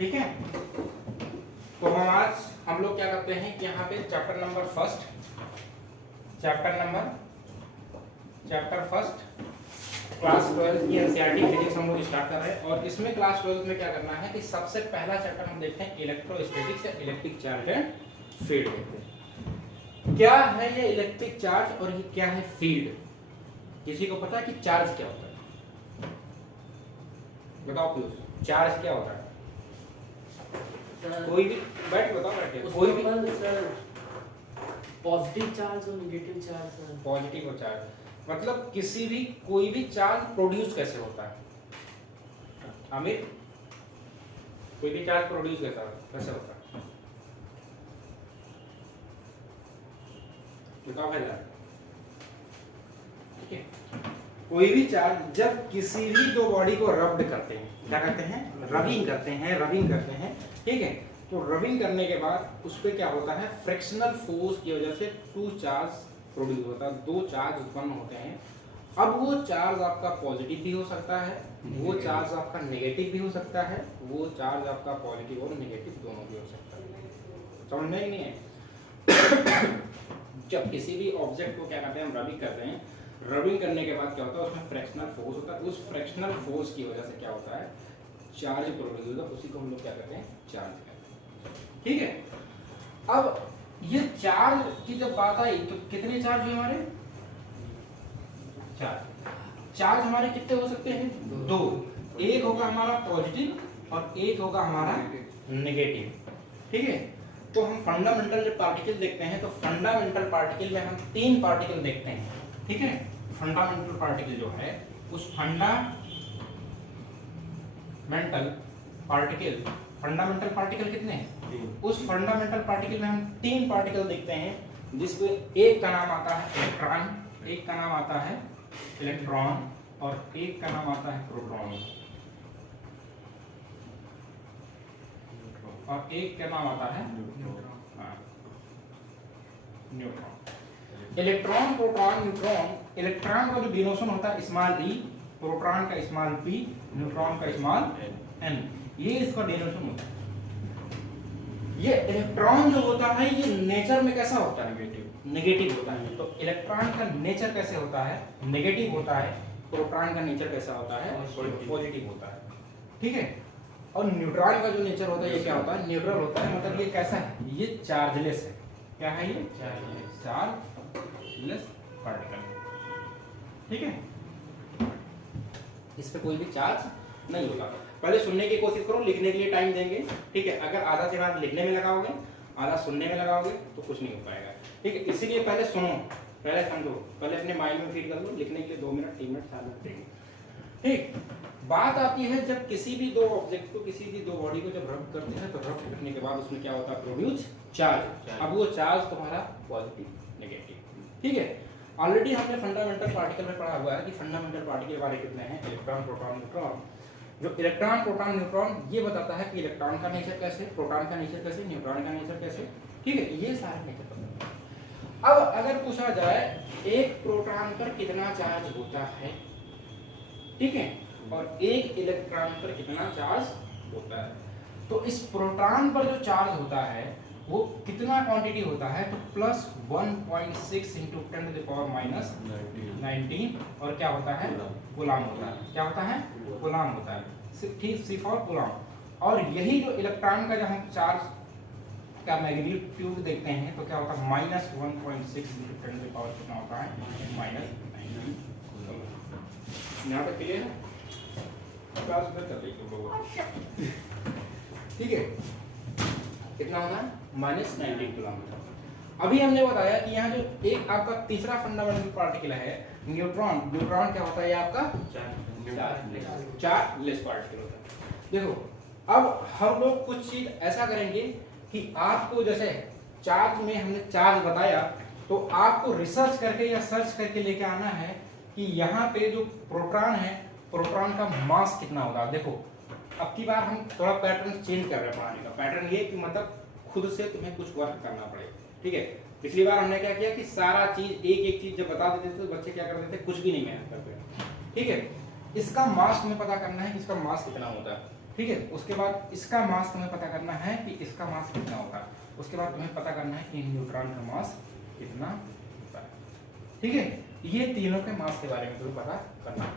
ठीक है। तो हम लोग क्या करते हैं कि यहाँ पे चैप्टर फर्स्ट क्लास 12 की एनसीईआरटी फिजिक्स हम लोग स्टार्ट कर रहे हैं। और इसमें क्लास 12 में क्या करना है कि सबसे पहला चैप्टर हम देखते हैं इलेक्ट्रोस्टैटिक्स या इलेक्ट्रिक चार्ज एंड फील्ड देखते हैं। क्या है ये इलेक्ट्रिक चार्ज और ये क्या है फील्ड? किसी को पता है कि चार्ज क्या होता है? बताओ प्लीज, चार्ज क्या होता है? कोई भी बैठ बताओ, बैठे कोई भी। पॉजिटिव चार्ज और नेगेटिव चार्ज। पॉजिटिव और चार्ज मतलब किसी भी कोई भी चार्ज प्रोड्यूस कैसे होता है? आमिर, कोई भी चार्ज प्रोड्यूस कैसे होता है? बताओ भाई। ठीक है, कोई भी चार्ज जब किसी भी दो बॉडी को रब्ड करते हैं, क्या करते हैं? रबिंग करते हैं। ठीक है, तो रबिंग करने के बाद उस पर क्या होता है? फ्रिक्शनल फोर्स की वजह से टू चार्ज प्रोड्यूस होता है, दो चार्ज उत्पन्न होते हैं। अब वो चार्ज आपका पॉजिटिव भी हो सकता है, वो चार्ज आपका नेगेटिव भी हो सकता है, वो चार्ज आपका पॉजिटिव और नेगेटिव दोनों भी हो सकता है। समझ में नहीं है? जब किसी भी ऑब्जेक्ट को क्या करते हैं? हम रबिंग करते हैं। रबिंग करने के बाद क्या होता है? उसमें फ्रैक्शनल फोर्स होता है। उस फ्रैक्शनल फोर्स की वजह से क्या होता है? चार्ज प्रोड्यूस होता है। उसी को हम लोग क्या करते हैं? चार्ज कहते हैं। ठीक है, अब ये चार्ज की जब बात आई तो कितने चार्ज हुए हमारे? चार्ज हमारे कितने हो सकते हैं? दो। एक होगा हमारा पॉजिटिव और एक होगा हमारा नेगेटिव। ठीक है, तो हम फंडामेंटल पार्टिकल देखते हैं तो फंडामेंटल पार्टिकल में हम तीन पार्टिकल देखते हैं। ठीक है, फंडामेंटल पार्टिकल जो है उस फंडामेंटल पार्टिकल कितने हैं? उस फंडामेंटल पार्टिकल में हम तीन पार्टिकल देखते हैं, जिसको एक का नाम आता है इलेक्ट्रॉन, एक का नाम आता है इलेक्ट्रॉन और एक का नाम आता है प्रोटॉन, और एक का नाम आता है neutron. Electron, proton, neutron. Electron का जो डिनोशन होता है स्मॉल ई, प्रोटॉन का स्मॉल पी, न्यूट्रॉन का स्मॉल एन, ये इसका डिनोशन होता है। ये इलेक्ट्रॉन जो होता है ये नेचर में कैसा होता है? नेगेटिव होता है। तो इलेक्ट्रॉन का नेचर कैसे होता है? नेगेटिव होता है। प्रोटॉन का नेचर कैसा होता है? पॉजिटिव होता है। ठीक है, और न्यूट्रॉन का जो नेचर होता है ये क्या होता है? न्यूट्रल होता है। मतलब ये कैसा है? ये चार्जलेस है। क्या है ये? Chargeless particle. ठीक है, इस पे कोई भी चार्ज नहीं होता। पहले सुनने की कोशिश करो, लिखने के लिए टाइम देंगे। ठीक है, अगर आधा दिमाग लिखने में लगाओगे, आधा सुनने में लगाओगे तो कुछ नहीं हो पाएगा। ठीक है, इसीलिए पहले सुनो, पहले समझो, पहले अपने माइंड में फील कर लो। लिखने के लिए 2 मिनट 3 मिनट 4 मिनट देंगे। ठीक, बात आती है जब किसी भी दो ऑब्जेक्ट को, किसी भी दो बॉडी को जब रब करते हैं तो रब करने के बाद उसमें क्या होता है? Produce charge. अब वो चार्ज तुम्हारा पॉजिटिव नेगेटिव। ठीक है, ऑलरेडी हमने फंडामेंटल पार्टिकल में पढ़ा हुआ है कि फंडामेंटल पार्टिकल वाले कितने हैं? Electron, proton, neutron. जो इलेक्ट्रॉन, प्रोटॉन, न्यूट्रॉन ये बताता है कि इलेक्ट्रॉन का नेचर कैसे, प्रोटॉन का नेचर कैसे, न्यूट्रॉन का नेचर कैसे। ठीक है, ये सारे नेचर बताता है। अब अगर पूछा जाए एक प्रोटॉन पर कितना चार्ज होता है, ठीक है, और एक इलेक्ट्रॉन पर कितना चार्ज होता है, तो इस प्रोटॉन पर जो चार्ज होता है वो कितना क्वांटिटी होता है? तो प्लस 1.6 इंटू 10⁻⁹ और क्या होता है? कूलाम होता है। क्या होता है? कूलाम होता है। ठीक, सी फॉर कूलाम। और यही जो इलेक्ट्रॉन का जब हम चार्ज का मैग्नीट्यूड देखते हैं तो क्या होता है? -1.6 इंटू 10⁻⁻ कितना होता है? -19 कूलाम। यहाँ पे क्लियर है? क्लास में कर लीजिए। ठीक है, कितना होता है? -19 कूलाम। अभी हमने बताया कि यहाँ जो एक आपका तीसरा फंडामेंटल पार्टिकल है न्यूट्रॉन। न्यूट्रॉन क्या होता है? ये आपका चार्जलेस पार्टिकल होता है। देखो, अब हम लोग कुछ चीज ऐसा करेंगे कि आपको जैसे चार्ज में हमने चार्ज बताया तो आपको रिसर्च करके या सर्च करके लेके आना है कि यहाँ पे जो प्रोटॉन है, प्रोटॉन का मास कितना होगा। देखो, अब की बार हम थोड़ा पैटर्न चेंज कर रहे हैं पढ़ाने का। पैटर्न ये कि मतलब खुद से तुम्हें कुछ वर्क करना पड़े। ठीक है, पिछली बार हमने क्या किया कि सारा चीज एक एक चीज जब बता देते थे तो बच्चे क्या करते थे? कुछ भी नहीं मेहनत करते। ठीक है, इसका मास तुम्हें पता करना है कि इसका मास कितना होता है। ठीक है। उसके बाद इसका मास तुम्हें पता करना है कि इसका मास कितना होगा, उसके बाद तुम्हें पता करना है कि न्यूट्रॉन का मास कितना होता है, ठीक है। ये तीनों के मास के बारे में तुम्हें पता करना है।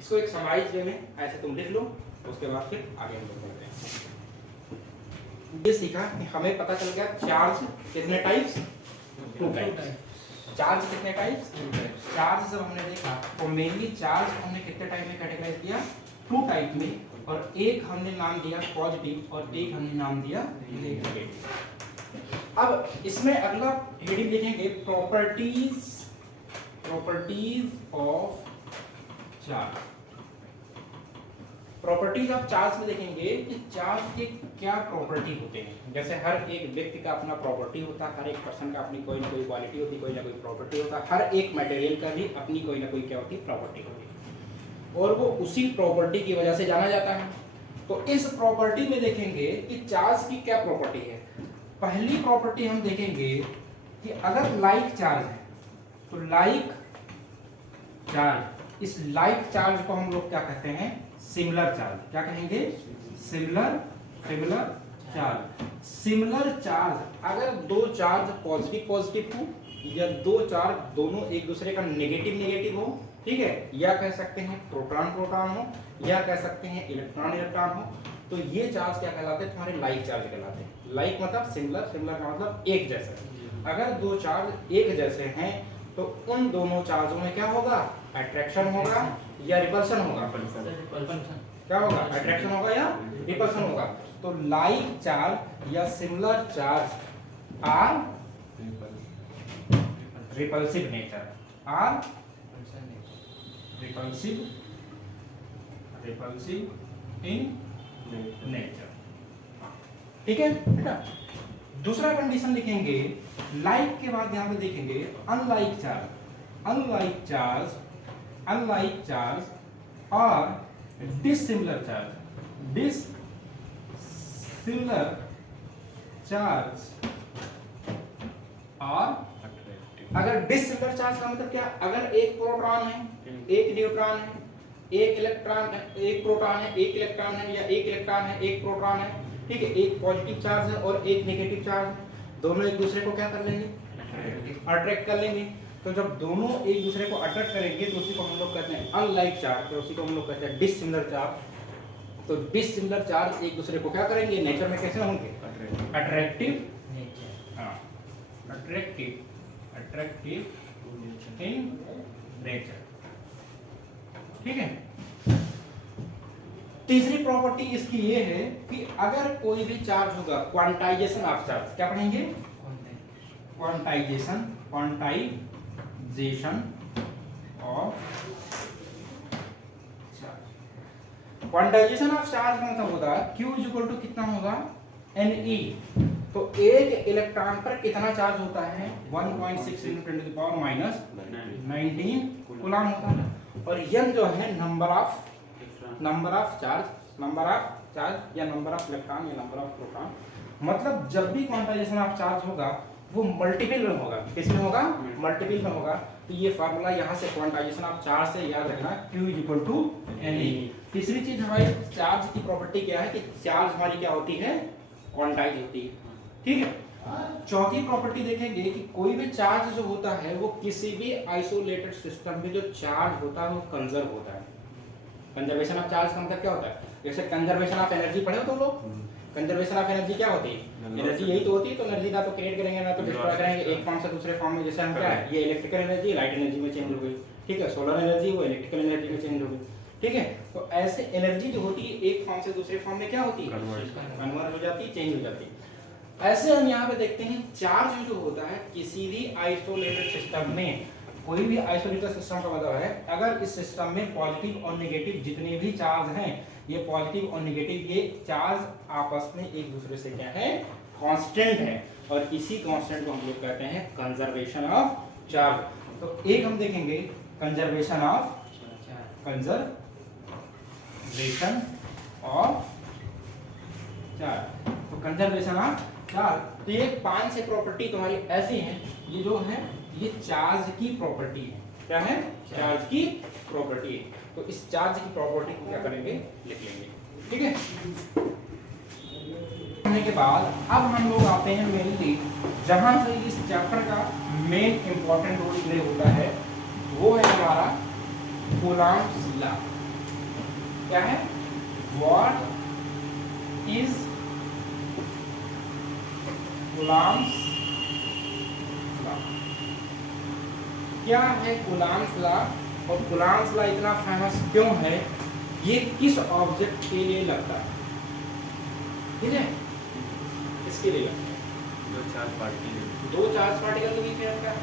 इसको एक समराइज वे में ऐसे तुम लिख लो, उसके बाद फिर आगे हम लोग बढ़ते हैं। ये सीखा कि हमें पता चल गया चार्ज कितने टाइप्स, 2 टाइप्स। चार्ज कितने टाइप्स, चार्ज जब हमने देखा तो मेनली चार्ज हमने कितने टाइप में कैटेगराइज किया, 2 टाइप में, और एक हमने नाम दिया पॉजिटिव और एक हमने नाम दिया नेगेटिव। अब इसमें अगला हेडिंग लिखेंगे properties of charge. Properties of charge में देखेंगे कि चार्ज के क्या प्रॉपर्टी होते हैं। जैसे हर एक व्यक्ति का अपना प्रॉपर्टी होता है, हर एक पर्सन का अपनी कोई ना कोई क्वालिटी होती है, कोई ना कोई प्रॉपर्टी होता है, हर एक मटेरियल का भी अपनी कोई ना कोई क्या होती है, प्रॉपर्टी होती है, और वो उसी प्रॉपर्टी की वजह से जाना जाता है। तो इस प्रॉपर्टी में देखेंगे कि चार्ज की क्या प्रॉपर्टी है। पहली प्रॉपर्टी हम देखेंगे कि अगर लाइक चार्ज है तो लाइक चार्ज, इस लाइक चार्ज को हम लोग क्या कहते हैं, सिमिलर चार्ज। क्या कहेंगे, सिमिलर चार्ज। सिमिलर चार्ज अगर दो चार्ज पॉजिटिव हो या दो चार्ज दोनों एक दूसरे का नेगेटिव हो, ठीक है, या कह सकते हैं प्रोटॉन हो या कह सकते हैं इलेक्ट्रॉन हो, तो ये चार्ज क्या कहलाते हैं, तुम्हारे लाइक चार्ज कहलाते हैं। लाइक मतलब सिमिलर का मतलब एक जैसा। अगर दो चार्ज एक जैसे हैं तो उन दोनों चार्जों में क्या होगा, अट्रैक्शन होगा या रिपल्शन होगा। क्या होगा, अट्रैक्शन होगा या रिपल्शन होगा। तो लाइक चार्ज या similar charge are repulsive nature, are repulsive in nature, ठीक है बेटा। दूसरा कंडीशन लिखेंगे लाइक के बाद यहां पे देखेंगे अनलाइक चार्ज और डिसिमिलर चार्ज और अगर डिसिमिलर चार्ज का मतलब क्या, अगर एक प्रोटॉन है, एक न्यूट्रॉन है, एक इलेक्ट्रॉन है, एक प्रोटॉन है, एक इलेक्ट्रॉन है, या एक इलेक्ट्रॉन है, एक प्रोटॉन है, ठीक है, एक पॉजिटिव चार्ज है और एक नेगेटिव चार्ज है, दोनों एक दूसरे को क्या कर लेंगे, अट्रैक्ट कर लेंगे। तो जब दोनों एक दूसरे को अट्रैक्ट करेंगे तो उसी को हम लोग कहते हैं अनलाइक चार्ज, तो उसी को हम लोग कहते हैं डिसिमिलर चार्ज। तो डिसिमिलर चार्ज एक दूसरे को क्या करेंगे, नेचर में कैसे होंगे, अट्रैक्टिव इन नेचर, ठीक है। तीसरी प्रॉपर्टी इसकी ये है कि अगर कोई भी चार्ज होगा, क्वांटाइजेशन ऑफ चार्ज, क्या पढ़ेंगे, quantization of charge. Quantization of charge का मतलब होगा Q इक्वल टू कितना होगा, Ne। तो एक इलेक्ट्रॉन पर कितना चार्ज होता है, 1.6 × 10⁻⁹ कूलम होता है, और n जो है नंबर ऑफ चार्ज या नंबर ऑफ इलेक्ट्रॉन या नंबर ऑफ प्रोटॉन। मतलब जब भी क्वांटाइजेशन ऑफ चार्ज होगा वो मल्टीपल में होगा, किसमें होगा, मल्टीपल में होगा। तो ये फार्मूला यहाँ से क्वांटाइजेशन ऑफ चार्ज से याद रखना, Q इक्वल टू Ne। तीसरी चीज हमारी चार्ज की प्रॉपर्टी क्या है कि चार्ज हमारी क्या होती है, क्वांटाइज होती है, ठीक है। चौथी प्रॉपर्टी देखेंगे कि कोई भी चार्ज जो होता है वो किसी भी आइसोलेटेड सिस्टम में जो चार्ज होता है वो कंजर्व होता है। कंजर्वेशन ऑफ चार्ज का मतलब क्या होता है, जैसे कंजर्वेशन ऑफ एनर्जी पढ़े हो तुम लोग। कंजर्वेशन ऑफ एनर्जी क्या होती है, एनर्जी यही तो होती है। तो एनर्जी ना तो क्रिएट करेंगे ना तो डिस्ट्रॉय करेंगे, एक फॉर्म से दूसरे फॉर्म में। जैसे हम क्या है, ये इलेक्ट्रिकल एनर्जी लाइट एनर्जी में चेंज हो गई, ठीक है, सोलर एनर्जी वो इलेक्ट्रिकल एनर्जी में चेंज हो गई, ठीक है। तो ऐसे एनर्जी जो होती है एक फॉर्म से दूसरे फॉर्म में क्या होती है, कन्वर्ट हो जाती है, चेंज हो जाती है। ऐसे हम यहाँ पे देखते हैं चार्ज जो होता है किसी भी आइसोलेटेड सिस्टम में, कोई भी आइसोलेटेड सिस्टम का मतलब है अगर इस सिस्टम में पॉजिटिव और नेगेटिव जितने भी चार्ज हैं, ये पॉजिटिव और नेगेटिव ये चार्ज आपस में एक दूसरे से क्या है, कांस्टेंट है, और इसी कांस्टेंट को हम लोग कहते हैं कंजर्वेशन ऑफ चार्ज। तो एक हम देखेंगे कंजर्वेशन ऑफ चार्ज। तो कंजर्वेशन ऑफ चार्ज, तो ये 5 से प्रॉपर्टी तुम्हारी ऐसी हैं, ये जो है ये चार्ज की प्रॉपर्टी है। क्या है, चार्ज की प्रॉपर्टी है। तो इस चार्ज की प्रॉपर्टी को क्या करेंगे, लिख लेंगे, ठीक है। होने के बाद अब हम लोग आते हैं मेनली जहां से इस चैप्टर का मेन इंपॉर्टेंट रोल प्ले होता है, वो है हमारा कूलॉम्स लॉ। क्या है? What is Coulomb's law? क्या है कूलॉम्स लॉ और कूलॉम्स लॉ इतना फेमस क्यों है? ये किस ऑब्जेक्ट के लिए लगता है? ठीक है, इसके लिए लगता है। दो चार्ज पार्टिकल के बीच में लगता है।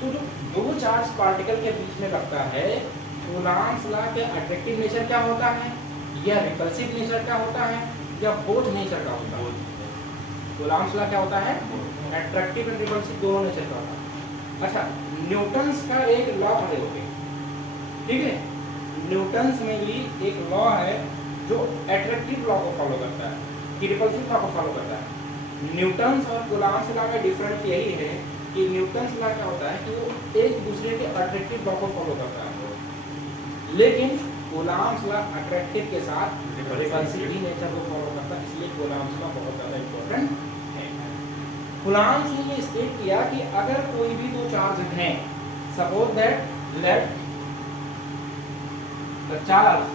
तो जो दो चार्ज पार्टिकल के बीच में लगता है, कूलॉम्स लॉ के अट्रैक्टिव नेचर क्या होता है, या रिपल्सिव नेचर क्या होता है, या बोथ नेचर का होता है? कूलॉम्स लॉ क्या होता है? अट्रैक्टिव एंड रिपल्सिव दोनों नेचर का होता है। अच्छा, न्यूटन्स का एक लॉ पढ़े होंगे, ठीक है? न्यूटन्स में भी एक लॉ है जो अट्रैक्टिव लॉ को फॉलो करता है, कि रिपल्सिव लॉ को फॉलो करता है। न्यूटन्स और कूलॉम्स लॉ में डिफरेंस यही है कि न्यूटन्स लॉ क्या होता है कि वो एक दूसरे के अट्रैक्टिव लॉ को फॉलो करता है, लेकिन कूलॉम्स लॉ अट्रैक्टिव के साथ रिपल्सिव भी नेचर को फॉलो करता है, इसलिए कूलॉम्स लॉ बहुत ज़्यादा इंपॉर्टेंट है। कूलॉम्स ने ये स्टेट किया कि अगर कोई भी दो चार्ज हैं, suppose that let the charge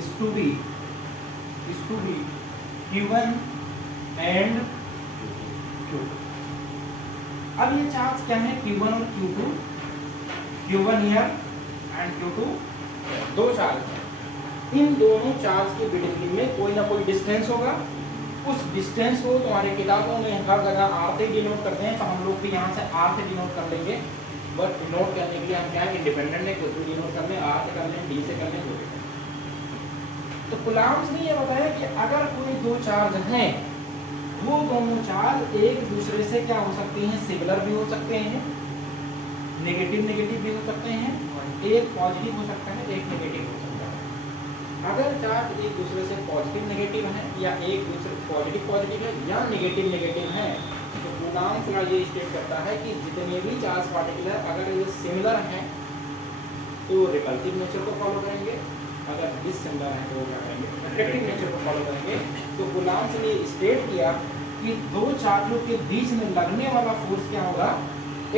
is to be Q1 and Q2। अब ये चार्ज क्या है? Q1 और Q2, Q1 here and Q2, दो चार्ज हैं। इन दोनों चार्ज के बिटवीन में कोई ना कोई डिस्टेंस होगा। उस डिस्टेंस को तुम्हारे किताबों में हर जगह R से डिनोट करते हैं, तो हम लोग भी यहाँ से R से डिनोट कर लेंगे। बट नोट करने के लिए हम क्या है, इंडिपेंडेंट है, कुछ भी डिनोट कर लें, R से कर लें, D से कर लें, जो भी करें। तो कूलॉम्स ने ये बताया कि अगर कोई दो चार्ज हैं, वो दोनों चार्ज एक दूसरे से क्या हो सकते हैं? सिमिलर भी हो सकते हैं, नेगेटिव भी हो सकते हैं, एक पॉजिटिव हो सकता है, एक नेगेटिव हो सकता है। अगर चार्ज एक दूसरे से पॉजिटिव नेगेटिव है, या एक दूसरे पॉजिटिव है, या नेगेटिव है, तो कूलॉम्स लॉ ये स्टेट करता है कि जितने भी चार्ज पार्टिकल है, अगर ये सिमिलर हैं तो रिपल्सिव नेचर को फॉलो करेंगे, अगर डिसिमिलर है तो क्या करेंगे? अट्रैक्टिव नेचर को फॉलो करेंगे। तो कूलॉम्स ने स्टेट किया कि दो चार्जों के बीच में लगने वाला फोर्स क्या होगा?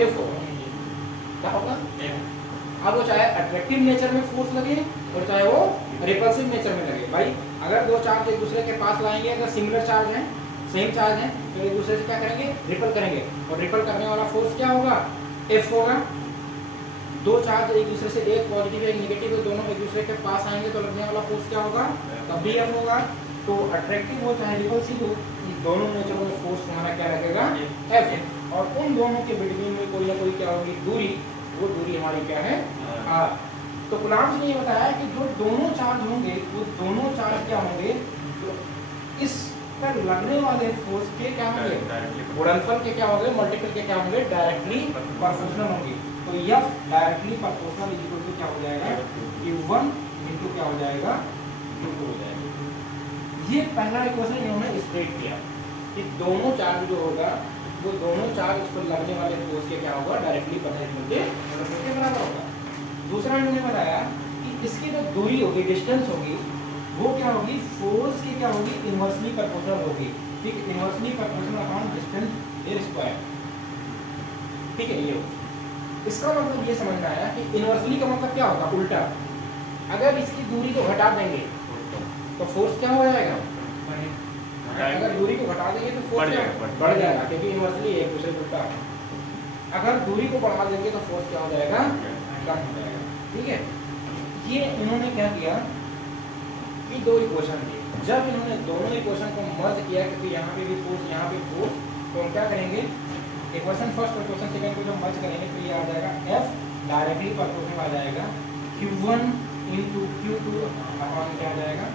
F होगा। क्या होगा? अब वो चाहे अट्रैक्टिव नेचर में फोर्स लगे और चाहे वो रिपल्सिव नेचर में लगे। भाई अगर दो चार्ज एक दूसरे के पास लाएंगे, अगर सिमिलर चार्ज हैं, सेम चार्ज हैं, तो एक दूसरे से क्या करेंगे? रिपल करेंगे, और रिपल करने वाला फोर्स क्या होगा? F होगा। दो चार्ज एक दूसरे से, एक पॉजिटिव एक नेगेटिव, दोनों एक दूसरे के पास आएंगे तो लगने वाला फोर्स क्या होगा? तब भी F होगा। तो अट्रैक्टिव हो चाहे रिपल्सिव हो, दोनों नेचरों में फोर्स तुम्हारा क्या लगेगा? F। और उन दोनों के बिटवीन में कोई ना कोई क्या होगी? दूरी। वो दूरी हमारी क्या है? R। तो कूलॉम्स ने ये बताया कि जो दोनों चार्ज होंगे, वो दोनों चार्ज क्या होंगे? तो इस पर लगने वाले फोर्स के क्या होंगे? गुणनफल के क्या होंगे? मल्टीपल के क्या होंगे? डायरेक्टली प्रोपोर्शनल होंगे। तो F directly proportional equal to क्या हो जाएगा? Q1 इनटू क्या हो जाएगा? Q2 हो जाएगा। ये पहला इक्वेशन इन्होंने स्टेट किया कि दोनों चार्ज जो होगा, वो दोनों चार्ज उस पर लगने वाले फोर्स के क्या होगा? डायरेक्टली प्रोपोर्शनल के बराबर होगा। दूसरा इन्होंने बताया कि इसकी जो दूरी होगी, डिस्टेंस होगी, वो क्या होगी? फोर्स की क्या होगी? इनवर्सली प्रोपोर्शनल होगी। ठीक, इनवर्सली प्रोपोर्शनल अपॉन डिस्टेंस ए स्क्वायर। ठीक है, ये इसका मतलब ये समझ में आया कि इनवर्सली का मतलब क्या होगा? उल्टा। अगर इसकी दूरी को घटा देंगे तो फोर्स क्या हो जाएगा? अगर दूरी को घटा देंगे तो फोर्स बढ़ जाएगा, क्योंकि इनवर्सली एक दूसरे को उल्टा। अगर दूरी को बढ़ा देंगे तो फोर्स क्या हो जाएगा? कम हो जाएगा। ठीक है, ये इन्होंने क्या किया कि दो इक्वेशन दिए। जब इन्होंने दोनों इक्वेशन को मर्ज किया, क्योंकि यहाँ पे भी फोर्स, यहाँ पे फोर्स, तो हम क्या करेंगे? इक्वेशन फर्स्ट और इक्वेशन सेकंड को जब मर्ज करेंगे तो ये आ जाएगा F डायरेक्टली प्रोपोर्शनल आ जाएगा Q1 इनटू Q2 अपॉन क्या आ जाएगा?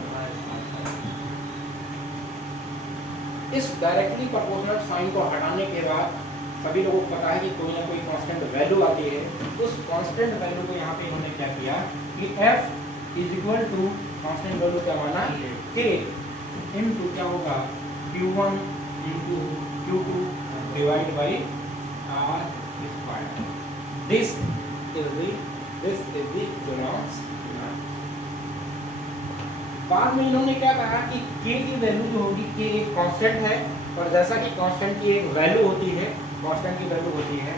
इस डायरेक्टली प्रोपोर्शनल साइन को हटाने के बाद सभी लोगों को पता है कि कोई ना कोई कांस्टेंट वैल्यू आती है। उस कांस्टेंट वैल्यू को यहाँ पे इन्होंने क्या किया कि F is equal to constant value क्या माना? K इनटू क्या होगा? Q1 into Q2 divide by R square. This is the Coulom's बाद में इन्होंने क्या कहा कि k की वैल्यू जो होगी, k एक कांस्टेंट है, और जैसा कि कांस्टेंट की एक वैल्यू होती है, कांस्टेंट की वैल्यू होती है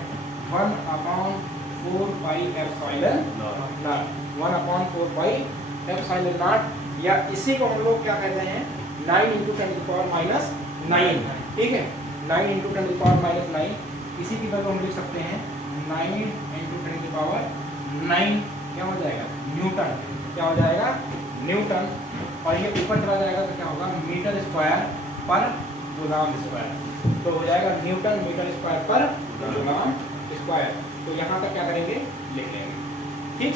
1/4 pi epsilon not, 1/4 pi epsilon not, या इसी को हम लोग क्या कहते हैं 9 × 10⁻⁹, ठीक है, 9 × 10⁻⁹, इसी की वैल्यू हम लिख सकते हैं 9 × 10⁹ क्या हो जाएगा न्यूटन, क्या हो जाएगा न्यूटन, और ये ऊपर चला जाएगा तो क्या होगा मीटर स्क्वायर पर कूलॉम स्क्वायर, तो हो जाएगा न्यूटन मीटर स्क्वायर पर कूलॉम स्क्वायर। तो यहाँ तक क्या करेंगे लिख लेंगे, ठीक।